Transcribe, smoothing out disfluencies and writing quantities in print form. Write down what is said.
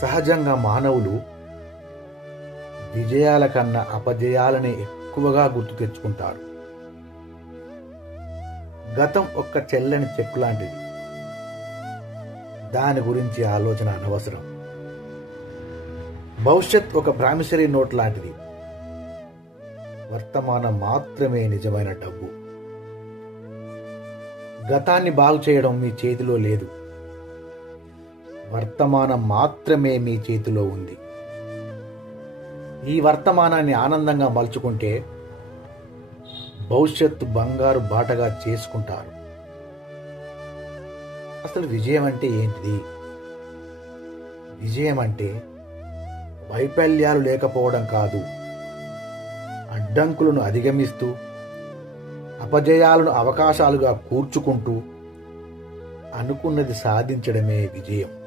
సహజంగా మానవులు విజయాల కన్నా అపజయాలనే ఎక్కువగా గుర్తు తెచ్చుకుంటారు. గతం ఒక్క చెల్లని చెక్కు లాంటిది. దాని గురించి ఆలోచన అనవసరం. భవిష్యత్ ఒక ప్రామిసరీ నోట్ లాంటిది. వర్తమానం మాత్రమే నిజమైన డబ్బు. గతాన్ని బాగు చేయడం మీ చేతిలో లేదు. వర్తమానం మాత్రమే మీ చేతిలో ఉంది. ఈ వర్తమానాన్ని ఆనందంగా మలుచుకుంటే భవిష్యత్తు బంగారు బాటగా చేసుకుంటారు. అసలు విజయం అంటే ఏంటిది? విజయం అంటే వైఫల్యాలు లేకపోవడం కాదు, అడ్డంకులను అధిగమిస్తూ అపజయాలను అవకాశాలుగా కూర్చుకుంటూ అనుకున్నది సాధించడమే విజయం.